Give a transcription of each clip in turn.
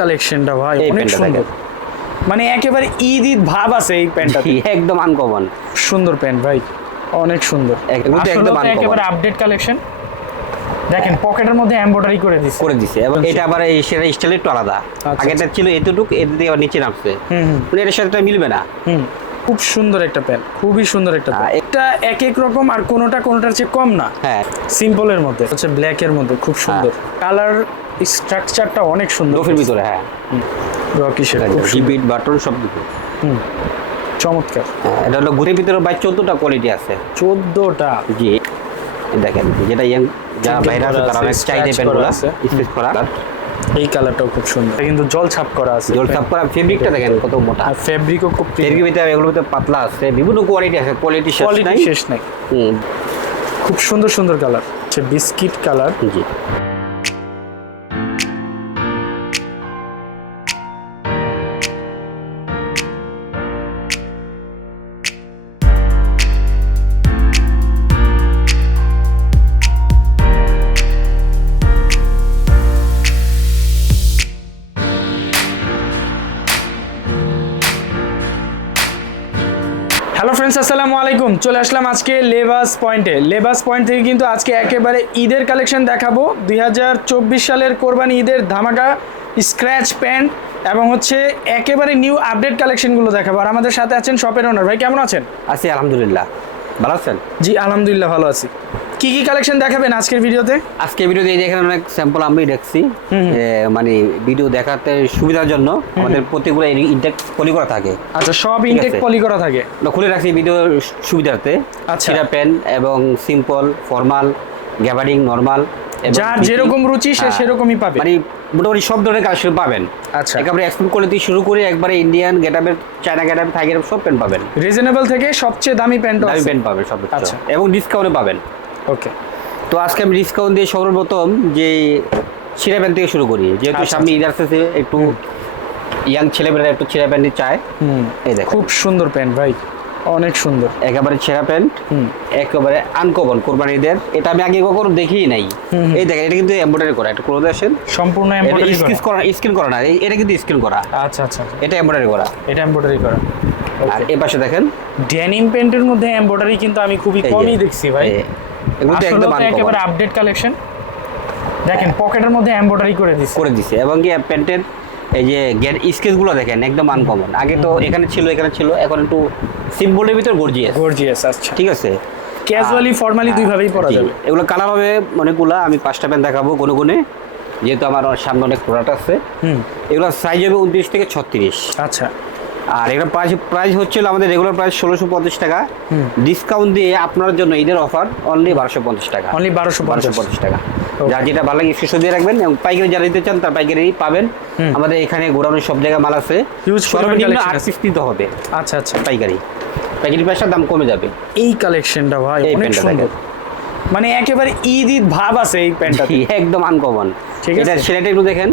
কালেকশনটা ভাই অনেক সুন্দর। মানে একেবারে ঈদ ঈদ ভাব আছে এই প্যান্টটা একদম আনকমন সুন্দর প্যান্ট ভাই অনেক সুন্দর। একদম একেবারে আপডেট কালেকশন দেখেন পকেটের মধ্যে এমব্রয়ডারি করে দিচ্ছে করে দিছে এবং এটা আবার এই সেটা স্টাইল একটু আলাদা। আচ্ছা, আগেটা ছিল এতটুক এতে দিয়ে আবার নিচে নামছে। মানে এটার সাথে মিলবে না। হুম খুব সুন্দর একটা প্যান্ট খুবই সুন্দর একটা হ্যাঁ, এটা এক এক রকম আর কোনোটা কোনোটার চেয়ে কম না। হ্যাঁ। সিম্পলের মধ্যে হচ্ছে ব্ল্যাক এর মধ্যে খুব সুন্দর। কালার স্ট্রাকচারটা অনেক সুন্দর ডফের ভিতরে হ্যাঁ। রকি সেটা খুব সুন্দর। জিবিট বাটন সব কিছু হুম চমৎকার। হ্যাঁ, এটা হলো ঘুরের ভিতরে বাই চোদ্দটা কোয়ালিটি আছে। চোদ্দটা। জি দেখেন যেটা ইয়াং যারা বাইরে আছে তারা অনেক চাইতে পেনগুলো আছে। স্পেস করা। এই কালারটাও খুব সুন্দর। কিন্তু জল ছাপ করা আছে। জল সাফ করা। ফেব্রিকটা দেখেন কত মোটা। আর ফেব্রিকও খুব ফেব্রিকের ভিতরে এগুলোর ভিতরে পাতলা আছে বিভিন্ন কোয়ালিটি আছে কোয়ালিটি শেষ নাই। শেষ নাই। খুব সুন্দর সুন্দর কালার হচ্ছে বিস্কিট কালার জি। ফ্রেন্ডস আসসালামু আলাইকুম। চলে আসলাম আজকে লেবাস পয়েন্টে। লেবাস পয়েন্ট থেকে কিন্তু আজকে একেবারে ঈদের কালেকশন দেখাবো। দুই হাজার চব্বিশ সালের কোরবানি ঈদের ধামাকা স্ক্র্যাচ প্যান্ট এবং হচ্ছে একেবারে নিউ আপডেট কালেকশনগুলো দেখাবো। আর আমাদের সাথে আছেন শপের ওনার ভাই কেমন আছেন? আছি আলহামদুলিল্লাহ। ভালো আছেন? জি আলহামদুলিল্লাহ ভালো আছি। কি কি কালেকশন দেখাবেন আজকের ভিডিওতে? আজকে ভিডিওতে এই দেখেন অনেক স্যাম্পল আমি দেখছি। মানে ভিডিও দেখাতে সুবিধার জন্য আমাদের প্রত্যেকগুলো ইনটেক পলি করা থাকে। আচ্ছা সব ইনটেক পলি করা থাকে? খুলে রাখছি ভিডিও সুবিধার্থে। আচ্ছা। সিরা পেন এবং সিম্পল ফর্মাল গ্যাবারিং নর্মাল যার যেরকম রুচি সে সেরকমই পাবে। মানে মোটামুটি সব ধরনের কালেকশন পাবেন। আচ্ছা। একেবারে এক্সপোর্ট কোয়ালিটি শুরু করে একবারে ইন্ডিয়ান গেটাপের চায়না গেটাপ থাই গেটাপ সব পেন পাবেন। রিজনেবল থেকে সবচেয়ে দামি প্যান্ট দামি পেন পাবেন সব আচ্ছা। এবং ডিসকাউন্টে পাবেন। ওকে তো আজকে আমি ডিসকাউন্ট দিয়ে সর্বপ্রথম যে ছিঁড়া প্যান্ট থেকে শুরু করি। যেহেতু আচ্ছা, সামনে ঈদ আসতেছে একটু ইয়াং ছেলেমেয়েরা একটু ছিঁড়া প্যান্ট চায়। হুম। এই দেখো খুব সুন্দর প্যান্ট ভাই অনেক সুন্দর। একেবারে ছেঁড়া প্যান্ট হুম। একেবারে আনকমন কোরবানিদের এটা আমি আগে কখনো দেখিই নাই। এই দেখেন এটা কিন্তু এমব্রয়ডারি করা এটা ক্লোজ আসেন। সম্পূর্ণ এমব্রয়ডারি করা স্কিন করা। স্কিন করা না এটা কিন্তু স্কিন করা। আচ্ছা আচ্ছা আচ্ছা। এটা এমব্রয়ডারি করা। এটা এমব্রয়ডারি করা। আর এই পাশে দেখেন। ডেনিম প্যান্টের মধ্যে এমব্রয়ডারি কিন্তু আমি খুবই কমই দেখছি ভাই। একদম একেবারে আপডেট কালেকশন দেখেন পকেটের মধ্যে এমব্রয়ডারি করে দিচ্ছে করে দিছে এবং কি প্যান্টের এই যে গেট স্কেচগুলো দেখেন একদম আনকমন আগে তো এখানে ছিল এখানে ছিল এখন একটু সিম্পলের ভিতর গর্জিয়াস গর্জিয়াস আচ্ছা। ঠিক আছে? ক্যাজুয়ালি ফর্মালি দুই ভাবেই পরা যাবে। এগুলো কালার হবে অনেকগুলো আমি পাঁচটা প্যান্ট দেখাবো কোনো কোনে যেহেতু আমার সামনে অনেক প্রোডাক্ট আছে। হুম। এগুলো সাইজ হবে উনত্রিশ থেকে ছত্রিশ। আচ্ছা। আর এগুলো প্রাইস প্রাইস হচ্ছিল আমাদের রেগুলার প্রাইস ষোলোশো পঞ্চাশ টাকা। ডিসকাউন্ট দিয়ে আপনার জন্য ঈদের অফার অনলি বারোশো পঞ্চাশ টাকা। অনলি বারোশো বারোশো পঞ্চাশ টাকা. যার যেটা ভালো লাগে স্ক্রিনশট দিয়ে রাখবেন এবং পাইকারি যারা নিতে চান তার পাইকারি পাবেন। আমাদের এখানে গোডাউনের সব জায়গায় মাল আছে। সর্বনিম্ন আট। পিস নিতে হবে। আচ্ছা আচ্ছা। পাইকারি। পাইকারি প্রাইসটার দাম কমে যাবে। এই কালেকশনটা ভাই অনেক প্যান্টটা সুন্দর। মানে একেবারে ঈদ ঈদ ভাব আছে এই প্যান্টটাতে। একদম আনকমন ঠিক আছে। সেলাইটা একটু দেখেন।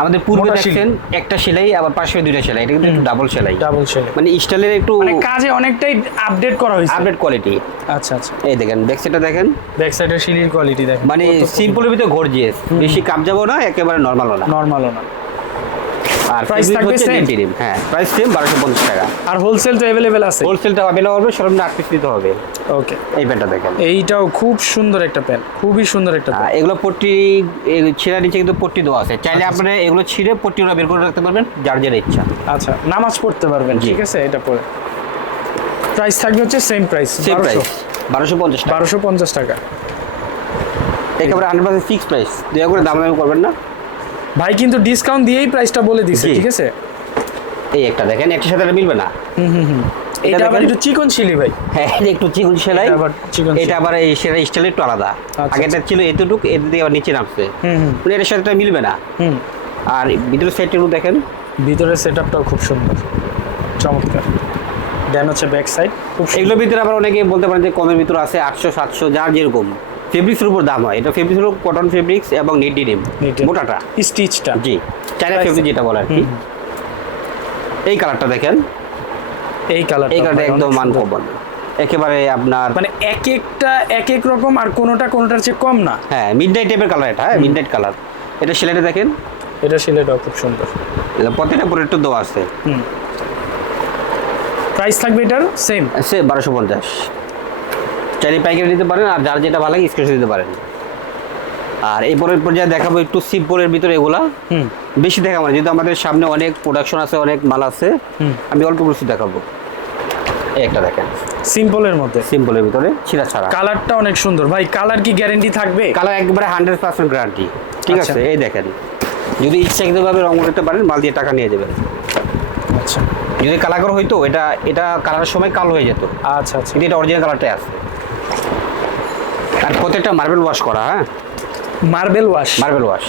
আমাদের পূর্বে দেখছেন একটা সেলাই আবার পাশে দুইটা সেলাই। এটা কিন্তু একটু ডাবল সেলাই। ডাবল সেলাই। মানে স্টাইলের একটু মানে কাজে অনেকটাই আপডেট করা হয়েছে। আপডেট কোয়ালিটি আচ্ছা আচ্ছা। এই দেখেন ব্যাক সাইডটা দেখেন। ব্যাক সাইডের সিলির কোয়ালিটি দেখেন। মানে সিম্পলের ভিতরে গর্জিয়াস বেশি কাপ যাব না একেবারে নরমালও না নরমালও না আর fabric থাকবে same? Dentyrim, হ্যাঁ প্রাইস সেম বারোশো পঞ্চাশ টাকা। আর হোলসেল তো অ্যাভেলেবেল আছে? হোলসেলটা অ্যাভেলেবল হবে সর্বনিম্ন আট পিস নিতে হবে। ওকে এই প্যান্টটা দেখেন। এইটাও খুব সুন্দর একটা প্যান্ট খুবই সুন্দর একটা প্যান্ট। এগুলো পট্টি ছিঁড়া নিচে কিন্তু পট্টি দেওয়া আছে। চাইলে আপনারা এগুলো ছিঁড়ে পট্টি ওরা বের করে রাখতে পারবেন যার যার ইচ্ছা। আচ্ছা নামাজ পড়তে পারবেন ঠিক আছে এটা পরে। প্রাইস থাকবে হচ্ছে সেম প্রাইস সেম প্রাইস বারোশো পঞ্চাশ টাকা। একেবারে হান্ড্রেড পার্সেন্ট ফিক্স প্রাইস দয়া করে দাম দামি করবেন না। ভাই কিন্তু ডিসকাউন্ট দিয়েই প্রাইসটা বলে দিছে ঠিক আছে? এই একটা দেখেন একটার সাথে মিলবে না। হুম হুম হুম। এটা আবার একটু চিকন ছিলি ভাই। হ্যাঁ এটা একটু চিকুন সেলাই এটা আবার এই সেটা স্টাইল একটু আলাদা। আচ্ছা, আগেটা ছিল এতটুক এতে দিয়ে আবার নিচে নামছে। হুম হুম। মানে এটার সাথে মিলবে না। হুম। আর ভিতরের সাইডটা একটু দেখেন। ভিতরের সেট আপটাও খুব সুন্দর। চমৎকার। দেন হচ্ছে ব্যাক সাইড। এগুলোর ভিতরে আবার অনেকে বলতে পারেন যে কমের ভিতরে আছে আটশো সাতশো যার যেরকম। ফেব্রিক্সের উপর দাম হয়। এটা ফেব্রিক্স হলো কটন ফেব্রিক্স এবং নেট ডিনিম মোটাটা। স্টিচটা জি। চাইনা ফেব্রিক যেটা বলে আর কি। এই কালারটা দেখেন। এই কালার এই কালারটা একদম মানকমন একেবারে আপনার মানে এক একটা এক এক রকম আর কোনোটা কোনোটার চেয়ে কম না। হ্যাঁ মিড নাইট টাইপের কালার এটা হ্যাঁ মিড নাইট কালার এটা সিলেটে দেখেন। এটা সিলেটাও খুব সুন্দর। এটা প্রত্যেকটা প্রোডাক্ট দেওয়া আছে। প্রাইস থাকবে এটার সেম সে বারোশো পঞ্চাশ। চাইলে পাইকারি দিতে পারেন আর যার যেটা ভালো লাগে স্ক্রিনশট দিতে পারেন। আর এই পরের পর্যায়ে দেখাবো একটু সিম্পলের ভিতরে এগুলা। হুম। বেশি দেখাবো না যেহেতু আমাদের সামনে অনেক প্রোডাকশন আছে অনেক মাল আছে হুম। আমি অল্প কিছু দেখাবো। এই একটা দেখেন। সিম্পলের মধ্যে? সিম্পলের ভিতরে ছিঁড়া ছাড়া। কালারটা অনেক সুন্দর। ভাই কালার কি গ্যারেন্টি থাকবে? কালার একবারে হান্ড্রেড পার্সেন্ট গ্যারান্টি ঠিক আচ্ছা। আছে এই দেখেন। যদি ইচ্ছাকৃতভাবে রং করতে পারেন মাল দিয়ে টাকা নিয়ে যাবেন। আচ্ছা। যদি কালার করা হইতো এটা এটা কালারের সময় কালো হয়ে যেত। আচ্ছা আচ্ছা। এটা অরিজিনাল কালারটাই আছে। আর প্রত্যেকটা মার্বেল ওয়াশ করা হ্যাঁ? মার্বেল ওয়াশ মার্বেল ওয়াশ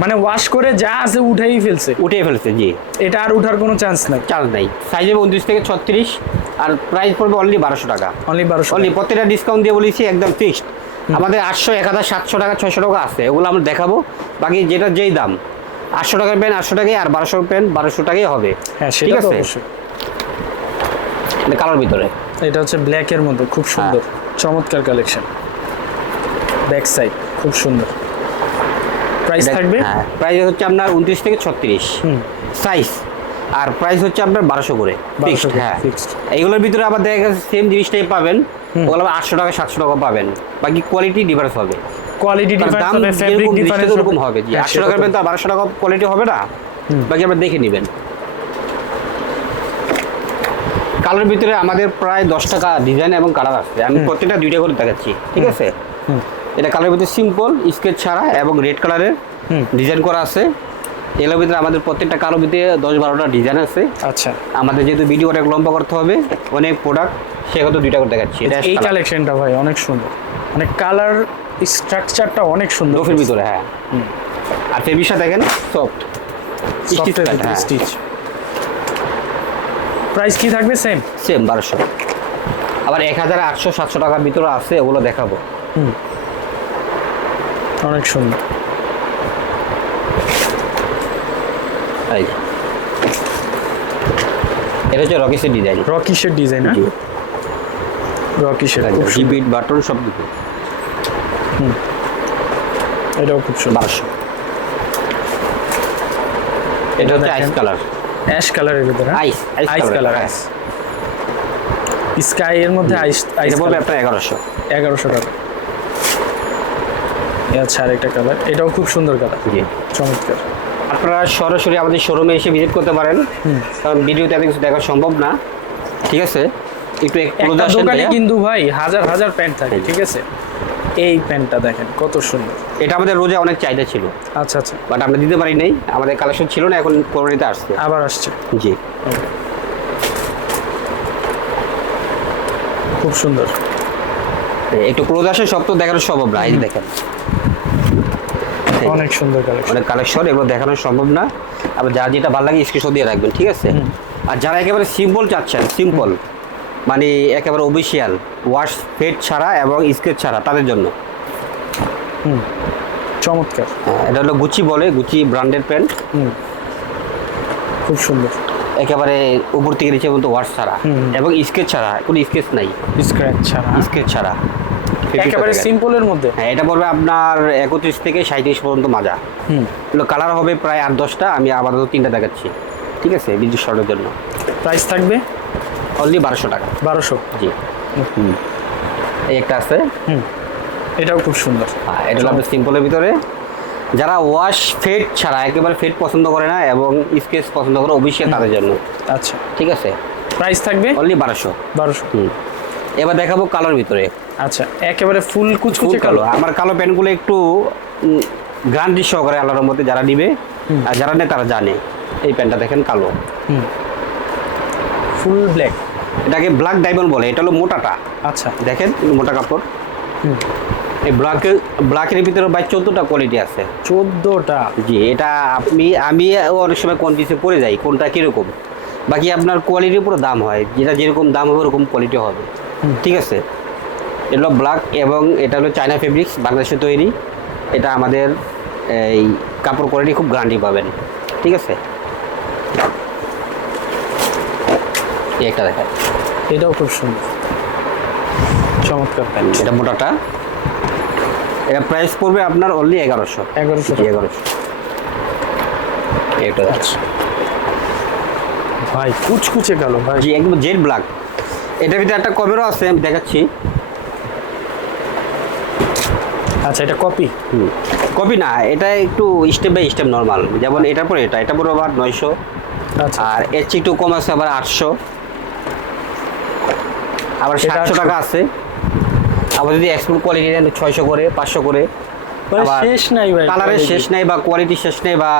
মানে ওয়াশ করে যা আছে উঠেই ফেলছে। উঠে ফেলছে জি। এটা আর উঠার কোনো চান্স নাই। চার্জ নেই। সাইজ হবে উনত্রিশ থেকে ছত্রিশ আর প্রাইস পড়বে অনলি বারোশো টাকা। অনলি বারোশো অনলি প্রত্যেকটা ডিসকাউন্ট দিয়ে বলেছি একদম ফিক্সড আমাদের আটশো এক হাজার সাতশো টাকা ছয়শো টাকা আছে ওগুলো আমরা দেখাবো। বাকি যেটা যেই দাম। আটশো টাকার পেন আটশো টাকাই আর বারোশো পেন বারোশো টাকাই হবে। হ্যাঁ ঠিক আছে? কালার ভিতরে। এটা হচ্ছে ব্ল্যাকের মধ্যে খুব সুন্দর। চমৎকার কালেকশন ব্যাক সাইড খুব সুন্দর। প্রাইস থাকবে? হ্যাঁ। প্রাইস হচ্ছে আপনার উনত্রিশ থেকে ছত্রিশ। সাইজ আর প্রাইস হচ্ছে আপনার বারোশো করে। ফিক্সড হ্যাঁ। এইগুলোর ভিতরে আবার দেখা গেছে সেম জিনিসটাই পাবেন। ওগুলো আবার আটশো টাকা সাতশো টাকা পাবেন। বাকি কোয়ালিটি ডিফারেন্স হবে। কোয়ালিটি দাম ফেব্রিক ডিফারেন্স হবে। হ্যাঁ, আটশো টাকার পেন তো বারোশো টাকা কোয়ালিটি হবে না। বাকি আপনার দেখে নেবেন। কালার ভিতরে আমাদের প্রায় দশ টাকা ডিজাইন এবং কালার আছে আমি প্রত্যেকটা দুইটা করে দেখাচ্ছি ঠিক আছে। এটা কালার ভিতরে সিম্পল স্কেচ ছাড়া এবং রেড কালারের হুম। ডিজাইন করা আছে। এগুলোর ভিতরে আমাদের প্রত্যেকটা কালো ভিতরে দশ বারোটা ডিজাইন আছে। আচ্ছা। আমাদের যেহেতু ভিডিও অনেক লম্বা করতে হবে অনেক প্রোডাক্ট সেগুলো দুইটা করে দেখাচ্ছি। এই কালেকশনটা ভাই অনেক সুন্দর। মানে কালার স্ট্রাকচারটা অনেক সুন্দর। রফের ভিতরে হ্যাঁ। আর ফেবিসটা দেখেন সফট স্টিচ প্রাইস কি থাকবে? সেম সেম বারোশো। আবার এক হাজার আটশো সাতশো টাকার ভিতরে আছে ওগুলো দেখাবো। অনেক সুন্দর। এই। এটা হচ্ছে রকেসের ডিজাইন রকিশের ডিজাইন জি। রকিশের জিবিট বাটন সব কিছু এটাও খুব সুন্দর। বারোশো এটা হচ্ছে আইস কালার অ্যাশ কালারের ভিতরে আইস আইস কালার হ্যাঁ আইস স্কাই এর মধ্যে আইস আইস পড়বে আপনার এগারোশো। এগারোশো টাকা। এ হচ্ছে আরেকটা কালার এটাও খুব সুন্দর কালার জি। চমৎকার। আপনারা সরাসরি আমাদের শোরুমে এসে ভিজিট করতে পারেন। কারণ ভিডিওতে এত কিছু দেখা সম্ভব না। ঠিক আছে? একটু একটা দোকানে কিন্তু ভাই হাজার হাজার প্যান্ট থাকে ঠিক আছে? এই প্যান্টটা দেখেন কত সুন্দর। এটা আমাদের রোজে অনেক চাহিদা ছিল। আচ্ছা আচ্ছা। বাট আমরা দিতে পারি নাই। আমাদের কালেকশন ছিল না এখন কোরবানিতে আসছে। আবার আসছে। জি। খুব সুন্দর। একটু ক্লোজ আসে সব তো দেখানো সম্ভব না এই দেখেন। এই অনেক সুন্দর কালেকশন অনেক কালেকশন এগুলো দেখানো সম্ভব না। আবার যার যেটা ভালো লাগে স্ক্রিনশট দিয়ে রাখবেন ঠিক আছে? আর যারা একেবারে সিম্পল চাচ্ছেন সিম্পল মানে একেবারে অফিসিয়াল ওয়াশ ফেট ছাড়া এবং স্কেচ ছাড়া তাদের জন্য। চমৎকার। হ্যাঁ, এটা হলো গুচি বলে গুচি ব্র্যান্ডের প্যান্ট হুম। খুব সুন্দর। একেবারে উপর থেকে নিচে পর্যন্ত ওয়াশ ছাড়া। এবং স্কেচ ছাড়া কোনো স্কেচ নাই। স্ক্র্যাচ ছাড়া। স্কেচ ছাড়া। একেবারে সিম্পলের মধ্যে। হ্যাঁ এটা পড়বে আপনার একত্রিশ থেকে সাঁত্রিশ পর্যন্ত মাজা। হুম। কালার হবে প্রায় আট দশটা আমি আপাতত তিনটা দেখাচ্ছি। ঠিক আছে বিদ্যুৎ শর্টের জন্য। প্রাইস থাকবে? অনলি বারোশো টাকা। বারোশো? জি। হুম। এই একটা আছে। হুম। এটাও খুব সুন্দর। হ্যাঁ, এটা হলো আপনার সিম্পলের ভিতরে। যারা ওয়াশ ফেড ছাড়া একেবারে ফেড পছন্দ করে না এবং স্কেচ পছন্দ করে অবশ্যই তাদের জন্য। আচ্ছা। ঠিক আছে? প্রাইস থাকবে? অনলি বারোশো। বারোশো। হুম। এবার দেখাবো কালোর ভিতরে। আচ্ছা একেবারে ফুল কুচকুচে কালো আমার কালো প্যান্টগুলো একটু গ্রান্ডি সহকারে আল্লাহর মধ্যে যারা নিবে আর যারা নেই তারা জানে। এই প্যান্টটা দেখেন কালো। ফুল ব্ল্যাক এটাকে ব্ল্যাক ডায়মন্ড বলে এটা হলো মোটাটা। আচ্ছা। দেখেন মোটা কাপড়। এই ব্ল্যাকের ব্ল্যাকের ভিতরে বাই চোদ্দোটা কোয়ালিটি আছে। চোদ্দোটা? জি এটা আপনি আমি অনেক সময় কনফিউজে পড়ে যাই কোনটা কীরকম। বাকি আপনার কোয়ালিটির উপরে দাম হয় যেটা যেরকম দাম হবে ওরকম কোয়ালিটি হবে। ঠিক আছে। এটা হলো ব্ল্যাক এবং এটা হলো চায়না ফেব্রিক্স বাংলাদেশে তৈরি। এটা আমাদের এই কাপড় কোয়ালিটি খুব গ্যারান্টি পাবেন। ঠিক আছে? একটা দেখেন। এটাও খুব সুন্দর। চমৎকার প্যান্ট এটা মোটাটা। এটা প্রাইস পড়বে আপনার অনলি এগারোশো। এগারোশো এগারোশো। এটা আচ্ছা। ভাই কুচকুচে কালো ভাই। জি একদম জেড ব্ল্যাক এটার ভিতরে একটা কমেরও আছে আমি দেখাচ্ছি। আচ্ছা এটা কপি কপি না এটা একটু স্টেপ বাই স্টেপ নর্মাল যেমন এটার পরে এটা এটা পরে আবার নয়শো। আচ্ছা। আর এর চেয়ে একটু কম আছে আবার আটশো। আবার সাতশো টাকা আছে। আবার যদি এক্সপোর্ট কোয়ালিটি নেন ছয়শো করে পাঁচশো করে। মানে শেষ নাই ভাই কালারের শেষ নাই বা কোয়ালিটি শেষ নেই বা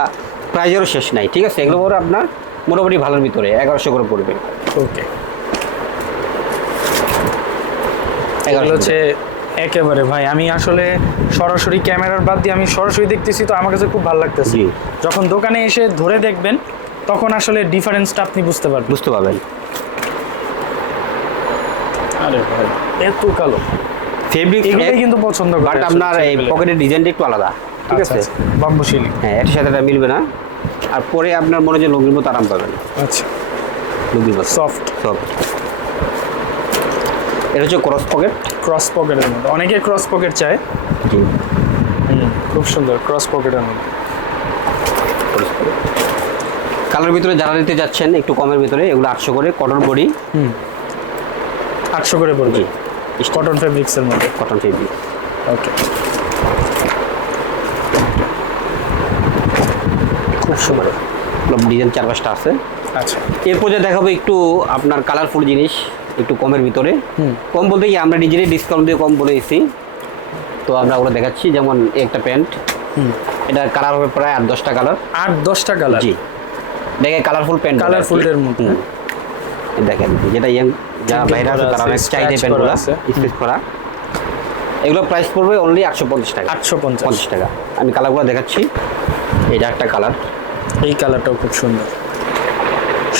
প্রাইজেরও শেষ নাই ঠিক আছে? এগুলো পরে আপনার মোটামুটি ভালোর ভিতরে এগারোশো করে পড়বে। ওকে এগুলো হচ্ছে একেবারে ভাই। আমি আসলে সরাসরি ক্যামেরার বাদ দিয়ে আমি সরাসরি দেখতেছি তো আমার কাছে খুব ভালো লাগতেছে। যখন দোকানে এসে ধরে দেখবেন তখন আসলে ডিফারেন্সটা আপনি বুঝতে পারবেন। বুঝতে পারবেন। আরে ভাই এত কালো। ফেব্রিক এগুলোই কিন্তু পছন্দ করে বাট আপনার এই পকেটের ডিজাইনটা একটু আলাদা ঠিক আচ্ছা, আছে? আচ্ছা, বাম্বু শিলি হ্যাঁ এটার সাথে এটা মিলবে না। আর পরে আপনার মনে যে লুঙ্গির মতো আরাম পাবেন। আচ্ছা। লুঙ্গির মতো। সফট সব এটা হচ্ছে ক্রস পকেট ক্রস পকেটের মধ্যে। অনেকে ক্রস পকেট চায়। খুব সুন্দর ক্রস পকেটের মধ্যে। কালার ভিতরে যারা নিতে যাচ্ছেন একটু কমের ভিতরে এগুলো আটশো করে কটন বডি। আটশো করে পড়বে। কটন ফেব্রিক্সের মধ্যে। কটন ফেব্রিক ওকে খুব সুন্দর। ডিজাইন চার পাঁচটা আছে। আচ্ছা। এরপর যে দেখাবো একটু আপনার কালারফুল জিনিস। একটু কমের ভিতরে। কম বলতে কি আমরা নিজেরাই ডিসকাউন্ট দিয়ে কম বলে এসেছি তো আমরা ওগুলো দেখাচ্ছি যেমন একটা প্যান্ট। এটা কালার হবে প্রায় আট দশটা কালার আট দশটা কালার জি। দেখে কালারফুল প্যান্ট এর মধ্যে। দেখেন যেটা ইয়াং যারা বাইরে আছে তারা অনেক scratch প্যান্টগুলো আছে। স্পেস করা। এগুলো প্রাইস পড়বে অনলি আটশো পঞ্চাশ টাকা। আটশো পঞ্চাশ। টাকা। আমি কালারগুলো দেখাচ্ছি। এটা একটা কালার এই কালারটাও খুব সুন্দর।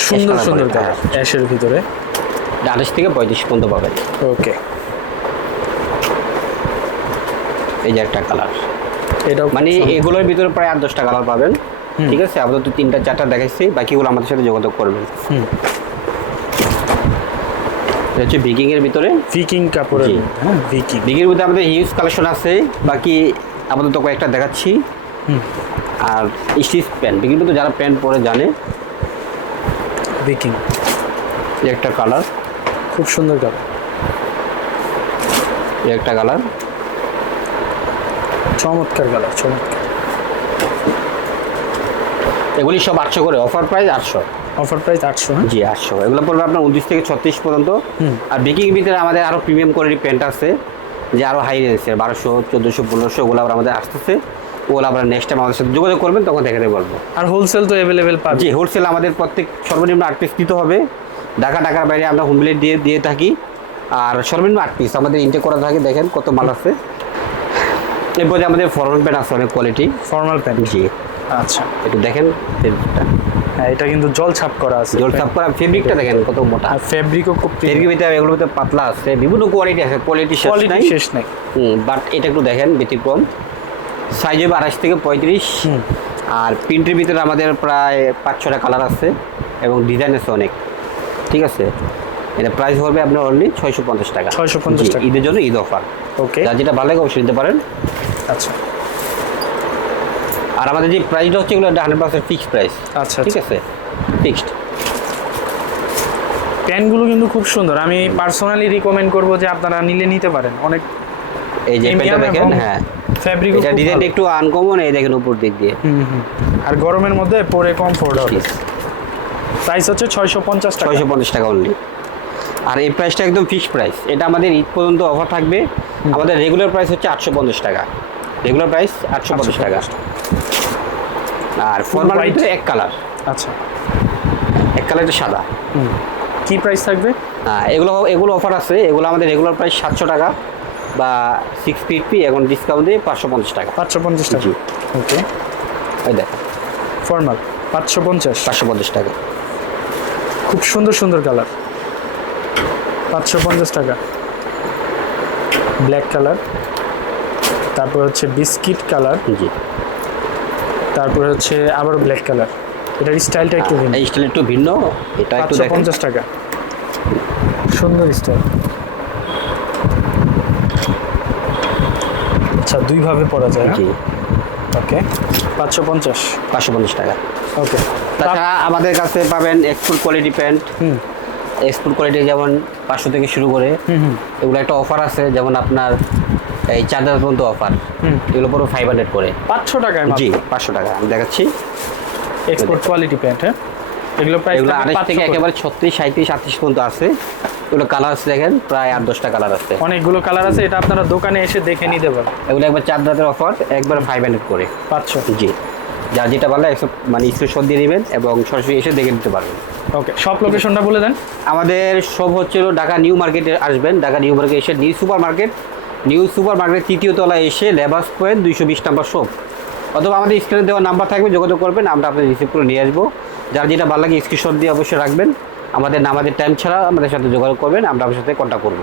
সুন্দর সুন্দর কালার অ্যাশের ভিতরে। আঠাশ থেকে পঁয়ত্রিশ পর্যন্ত পাবেন। ওকে। এই যে একটা কালার এটা মানে এগুলোর ভিতরে প্রায় আট দশটা কালার পাবেন। ঠিক আছে? আপাতত তিনটা চারটা দেখাচ্ছি বাকিগুলো আমাদের সাথে যোগাযোগ করবেন। হচ্ছে ভিকিং এর ভিতরে। ভিকিং কাপড়ের হ্যাঁ ভিকিং ভিকিংয়ের ভিতরে আমাদের হিউজ কালেকশন আছে। বাকি আপাতত কয়েকটা দেখাচ্ছি। আর স্টিচ প্যান্ট ভিকিং কিন্তু যারা প্যান্ট পরে জানে। ভিকিং একটা কালার খুব সুন্দর কালার এই একটা কালার চমৎকার কালার চমৎকার। এগুলি সব আটশো করে অফার প্রাইস আটশো। অফার প্রাইস আটশো হ্যাঁ? জি আটশো। এগুলো পড়বে আপনার উনত্রিশ থেকে ছত্রিশ পর্যন্ত। আর বিকিং ভিতরে আমাদের আরও প্রিমিয়াম কোয়ালিটি প্যান্ট আছে যে আরও হাই রেঞ্জের বারোশো চোদ্দোশো পনেরোশো ওগুলো আবার আমাদের আসতেছে। ওগুলো আমরা নেক্সট টাইম আমাদের সাথে যোগাযোগ করবেন তখন দেখাতে বলব। আর হোলসেল তো অ্যাভেলেবেল পাবে জি হোলসেল আমাদের প্রত্যেক সর্বনিম্ন আট পিস দিতে হবে। ঢাকা ঢাকার বাইরে আমরা হোম ডেলিভারি দিয়ে দিয়ে থাকি। আর সর্বনিম্ন আট পিস আমাদের ইনটেক করা থাকে দেখেন কত মাল আছে। এরপরে আমাদের ফরমাল প্যান্ট আছে অনেক কোয়ালিটি ফর্মাল প্যান্ট জি। আচ্ছা। একটু দেখেন হ্যাঁ এটা কিন্তু জল ছাপ করা আছে। জল ছাপ করা ফেব্রিকটা দেখেন কত মোটা। আর ফেব্রিকও খুব ফেব্রিক ভিতরে এগুলোর ভিতরে পাতলা আছে বিভিন্ন কোয়ালিটি আছে কোয়ালিটি শেষ নাই। শেষ নেই। বাট এটা একটু দেখেন ব্যতিক্রম। সাইজ হবে আড়াইশ থেকে পঁয়ত্রিশ। আর প্রিন্টের ভিতরে আমাদের প্রায় পাঁচ ছটা কালার আছে এবং ডিজাইন আছে অনেক। ঠিক আছে? এটা প্রাইস পড়বে আপনার অনলি ছয়শো পঞ্চাশ টাকা। 650 জি, টাকা। ঈদের জন্য ঈদ অফার ওকে যার যেটা ভালো লাগে অবশ্যই নিতে পারেন। আচ্ছা। আর আমাদের যে প্রাইসটা হচ্ছে এগুলো হান্ড্রেড পার্সেন্ট ফিক্সড প্রাইস আচ্ছা ঠিক আছে? ফিক্সড প্যান্টগুলো কিন্তু খুব সুন্দর। আমি পার্সোনালি রিকমেন্ড করব যে আপনারা নিলে নিতে পারেন। অনেক এই যে প্যান্টটা দেখেন হ্যাঁ। ফ্যাব্রিক এটা ডিজাইনটা একটু আনকমন এই দেখেন উপর দিক দিয়ে। আর গরমের মধ্যে পরে কমফোর্ট হবে। প্রাইস হচ্ছে ছয়শো পঞ্চাশ টাকা। ছয়শো পঞ্চাশ টাকা অনলি আর এই প্রাইসটা একদম ফিক্সড প্রাইস এটা আমাদের ঈদ পর্যন্ত অফার থাকবে। আমাদের রেগুলার প্রাইস হচ্ছে আটশো পঞ্চাশ টাকা। রেগুলার প্রাইস আটশো পঞ্চাশ টাকা। আর ফর্মাল white? এক কালার আচ্ছা। এক কালারটা সাদা। কি প্রাইস থাকবে? হ্যাঁ এগুলো এগুলো অফার আছে। এগুলো আমাদের রেগুলার প্রাইস সাতশো টাকা বা সিক্স ফিফটি এখন ডিসকাউন্ট দিয়ে পাঁচশো পঞ্চাশ টাকা। পাঁচশো পঞ্চাশ টাকা। ওকে ওই দেখ। ফর্মাল পাঁচশো পঞ্চাশ। পাঁচশো পঞ্চাশ টাকা। খুব সুন্দর সুন্দর কালার। পাঁচশো পঞ্চাশ টাকা। Black colour. তারপর হচ্ছে বিস্কিট কালার। জি। তারপর হচ্ছে আবার ব্ল্যাক কালার। এটার স্টাইলটা একটু ভিন্ন। এই স্টাইল একটু ভিন্ন এটা একটু দেখেন। পঞ্চাশ টাকা। সুন্দর স্টাইল। আচ্ছা দুইভাবে পরা যায়। জি। ওকে পাঁচশো পঞ্চাশ। পাঁচশো পঞ্চাশ টাকা। ওকে। তাছাড়া আমাদের কাছে পাবেন export quality pant export quality যেমন পাঁচশো থেকে শুরু করে। এগুলো একটা অফার আছে যেমন আপনার এই চার হাজার পর্যন্ত অফার হুম। এগুলো পুরো ফাইভ হান্ড্রেড করে। পাঁচশো টাকা জি পাঁচশো টাকা আমি দেখাচ্ছি। এক্সপোর্ট কোয়ালিটি প্যান্ট হ্যাঁ? এগুলো প্রাইস এগুলো আড়াইশ থেকে একেবারে ছত্রিশ সাঁত্রিশ আটত্রিশ পর্যন্ত আছে। এগুলো কালার আছে দেখেন প্রায় আট দশটা কালার আছে। অনেকগুলো কালার আছে এটা আপনারা দোকানে এসে দেখে নিতে পারেন এগুলো একবার চার রাতের অফার একবার ফাইভ হান্ড্রেড করে। পাঁচশো। জি। যার যেটা ভালো একশো মানে স্ক্রিনশট দিয়ে নেবেন এবং সরাসরি এসে দেখে নিতে পারবেন। ওকে সব লোকেশনটা বলে দেন। আমাদের সব হচ্ছে ঢাকা নিউ মার্কেটে আসবেন। ঢাকা নিউ মার্কেট এসে New Super Market New Super Market তৃতীয় তলায় এসে লেবাস পয়েন্ট দুইশো বিশ নাম্বার শপ। অথবা আমাদের স্ক্রিনে দেওয়া নাম্বার থাকবে যোগাযোগ করবেন আমরা আপনাদের রিসিভ করে নিয়ে আসব। যার যেটা ভালো লাগে স্ক্রিনশট দিয়ে অবশ্যই রাখবেন। আমাদের নামাজের টাইম ছাড়া আমাদের সাথে যোগাযোগ করবেন আমরা আপনার সাথে কন্ট্যাক্ট করব।